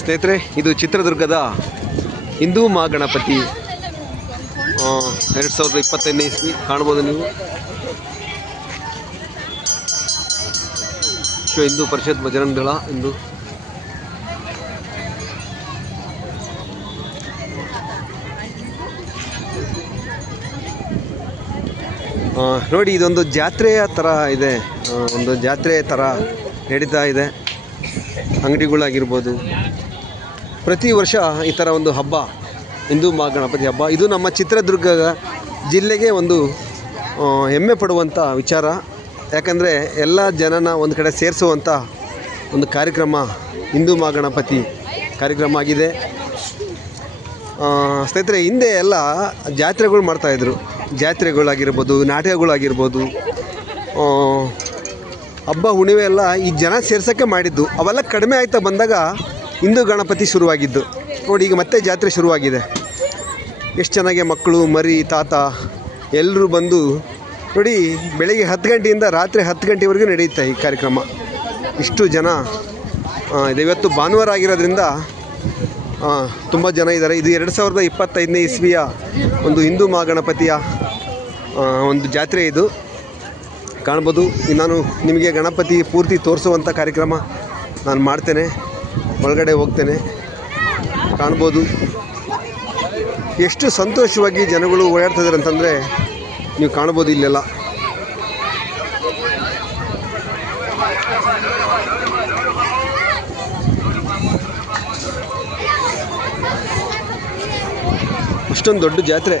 ಸ್ನೇಹಿತರೆ, ಇದು ಚಿತ್ರದುರ್ಗದ ಹಿಂದೂ ಮಹಾಗಣಪತಿ 2025ನೇ ಇಸ್ವಿ ಕಾಣ್ಬೋದು ನೀವು. ವಿಶ್ವ ಹಿಂದೂ ಪರಿಷತ್ ಬಜರಂಗ ದಳ ಇಂದು ನೋಡಿ, ಇದೊಂದು ಜಾತ್ರೆಯ ಥರ ಇದೆ. ಒಂದು ಜಾತ್ರೆ ಥರ ನಡೀತಾ ಇದೆ. ಅಂಗಡಿಗಳಾಗಿರ್ಬೋದು, ಪ್ರತಿ ವರ್ಷ ಈ ಥರ ಒಂದು ಹಬ್ಬ, ಹಿಂದೂ ಮಹಾಗಣಪತಿ ಹಬ್ಬ, ಇದು ನಮ್ಮ ಚಿತ್ರದುರ್ಗ ಜಿಲ್ಲೆಗೆ ಒಂದು ಹೆಮ್ಮೆ ಪಡುವಂಥ ವಿಚಾರ. ಯಾಕಂದರೆ ಎಲ್ಲ ಜನನ ಒಂದು ಕಡೆ ಸೇರಿಸುವಂಥ ಒಂದು ಕಾರ್ಯಕ್ರಮ ಹಿಂದೂ ಮಹಾಗಣಪತಿ ಕಾರ್ಯಕ್ರಮ ಆಗಿದೆ. ಸ್ನೇಹಿತರೆ, ಹಿಂದೆ ಎಲ್ಲ ಜಾತ್ರೆಗಳು ಮಾಡ್ತಾಯಿದ್ರು. ಜಾತ್ರೆಗಳಾಗಿರ್ಬೋದು, ನಾಟಕಗಳಾಗಿರ್ಬೋದು, ಹಬ್ಬ ಹುಣ್ಣಿಮೆ ಎಲ್ಲ ಈ ಜನ ಸೇರ್ಸೋಕ್ಕೆ ಮಾಡಿದ್ದು. ಅವೆಲ್ಲ ಕಡಿಮೆ ಆಯ್ತಾ ಬಂದಾಗ ಹಿಂದೂ ಗಣಪತಿ ಶುರುವಾಗಿದ್ದು. ನೋಡಿ, ಈಗ ಮತ್ತೆ ಜಾತ್ರೆ ಶುರುವಾಗಿದೆ. ಎಷ್ಟು ಚೆನ್ನಾಗಿ ಮಕ್ಕಳು, ಮರಿ, ತಾತ ಎಲ್ಲರೂ ಬಂದು ನೋಡಿ, ಬೆಳಗ್ಗೆ 10 ಗಂಟೆಯಿಂದ ರಾತ್ರಿ 10 ಗಂಟೆವರೆಗೂ ನಡೆಯುತ್ತೆ ಈ ಕಾರ್ಯಕ್ರಮ. ಇಷ್ಟು ಜನ ಇದು ಇವತ್ತು ಭಾನುವಾರ ಆಗಿರೋದ್ರಿಂದ ತುಂಬ ಜನ ಇದ್ದಾರೆ. ಇದು 2025ನೇ ಇಸ್ವಿಯ ಒಂದು ಹಿಂದೂ ಮಹಾಗಣಪತಿಯ ಒಂದು ಜಾತ್ರೆ ಇದು ಕಾಣ್ಬೋದು. ನಾನು ನಿಮಗೆ ಗಣಪತಿ ಪೂರ್ತಿ ತೋರಿಸುವಂಥ ಕಾರ್ಯಕ್ರಮ ನಾನು ಮಾಡ್ತೇನೆ. ಒಳಗಡೆ ಹೋಗ್ತೇನೆ, ಕಾಣ್ಬೋದು ಎಷ್ಟು ಸಂತೋಷವಾಗಿ ಜನಗಳು ಓಡಾಡ್ತಿದ್ದಾರೆ ಅಂತಂದರೆ ನೀವು ಕಾಣ್ಬೋದು ಇಲ್ಲೆಲ್ಲ. ಅಷ್ಟೊಂದು ದೊಡ್ಡ ಜಾತ್ರೆ.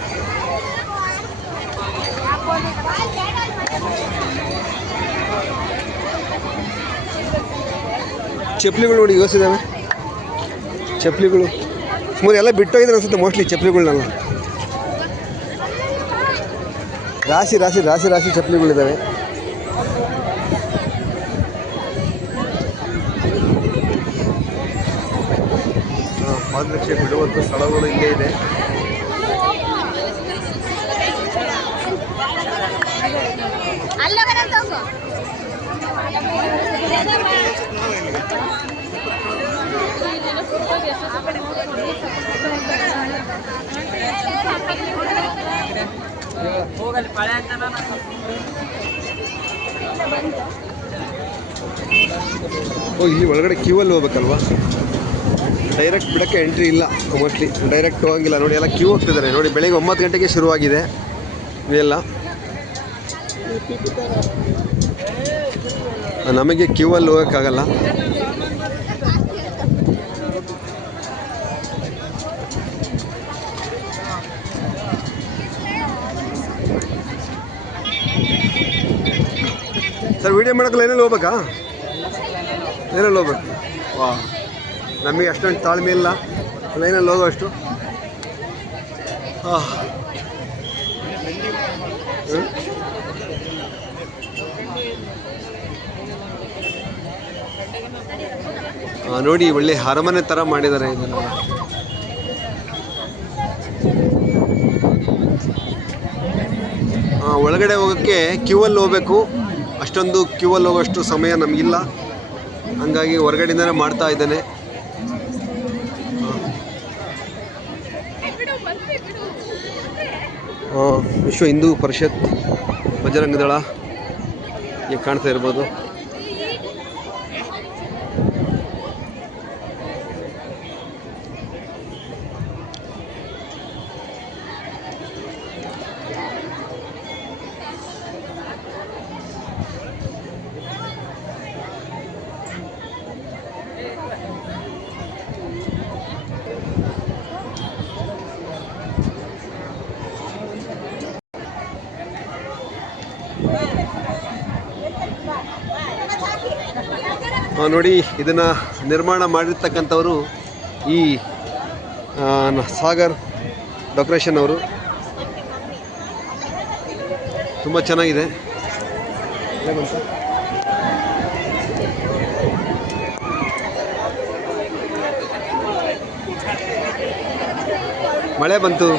ಚಪ್ಪಲಿಗಳು ನೋಡಿ ಯೋಚಿಸಿದ್ದಾವೆ. ಚಪ್ಪಲಿಗಳು ಎಲ್ಲ ಬಿಟ್ಟೋಗಿದ್ರೆ ಅನ್ಸುತ್ತೆ ಮೋಸ್ಟ್ಲಿ. ಚಪ್ಪಲಿಗಳನ್ನೆಲ್ಲ ರಾಶಿ ರಾಶಿ ರಾಶಿ ರಾಶಿ ಚಪ್ಪಲಿಗಳಿದ್ದಾವೆ. ಪಾದರಕ್ಷೆ ಬಿಡುವಂಥ ಸ್ಥಳಗಳು ಇಲ್ಲೇ ಇದೆ. ಇಲ್ಲಿ ಒಳಗಡೆ ಕ್ಯೂವಲ್ಲಿ ಹೋಗ್ಬೇಕಲ್ವಾ? ಡೈರೆಕ್ಟ್ ಬಿಡೋಕ್ಕೆ ಎಂಟ್ರಿ ಇಲ್ಲ ಮೋಸ್ಟ್ಲಿ. ಡೈರೆಕ್ಟ್ ಹೋಗಂಗಿಲ್ಲ. ನೋಡಿ, ಎಲ್ಲ ಕ್ಯೂ ಹೋಗ್ತಿದ್ದಾರೆ. ನೋಡಿ, ಬೆಳಗ್ಗೆ 9 ಗಂಟೆಗೆ ಶುರುವಾಗಿದೆ ಇವೆಲ್ಲ. ನಮಗೆ ಕ್ಯೂವಲ್ಲಿ ಹೋಗೋಕ್ಕಾಗಲ್ಲ. ಸರ್, ವೀಡಿಯೋ ಮಾಡೋಕ್ಕೆ ಲೈನಲ್ಲಿ ಹೋಗ್ಬೇಕಾ? ಲೈನಲ್ಲಿ ಹೋಗ್ಬೇಕು. ವಾ, ನಮಗೆ ಅಷ್ಟೊಂದು ತಾಳ್ಮೆ ಇಲ್ಲ ಲೈನಲ್ಲಿ ಹೋಗೋ ಅಷ್ಟು. ನೋಡಿ, ಒಳ್ಳೆ ಅರಮನೆ ಥರ ಮಾಡಿದ್ದಾರೆ ಇದನ್ನು. ಒಳಗಡೆ ಹೋಗೋಕ್ಕೆ ಕ್ಯೂವಲ್ಲಿ ಹೋಗಬೇಕು. ಅಷ್ಟೊಂದು ಕ್ಯೂವಲ್ಲಿ ಹೋಗೋಷ್ಟು ಸಮಯ ನಮಗಿಲ್ಲ. ಹಂಗಾಗಿ ಹೊರಗಡೆಯಿಂದನೇ ಮಾಡ್ತಾ ಇದ್ದೇನೆ. ವಿಶ್ವ ಹಿಂದೂ ಪರಿಷತ್ ಬಜರಂಗ ದಳ ಈಗ ಕಾಣ್ತಾ ಇರ್ಬೋದು. ನೋಡಿ, ಇದನ್ನು ನಿರ್ಮಾಣ ಮಾಡಿರ್ತಕ್ಕಂಥವರು ಈ ಸಾಗರ್ ಡೆಕೋರೇಷನ್ ಅವರು. ತುಂಬ ಚೆನ್ನಾಗಿದೆ. ಮಳೆ ಬಂತು.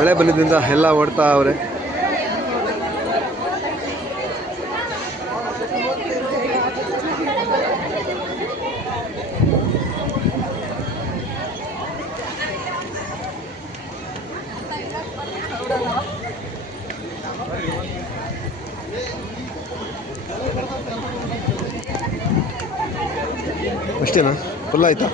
ಮಳೆ ಬಂದಿದ್ದರಿಂದ ಎಲ್ಲ ಓಡ್ತಾ ಅವರೇ. ಅಷ್ಟೇನಾ? ಫುಲ್ ಆಯ್ತಾ?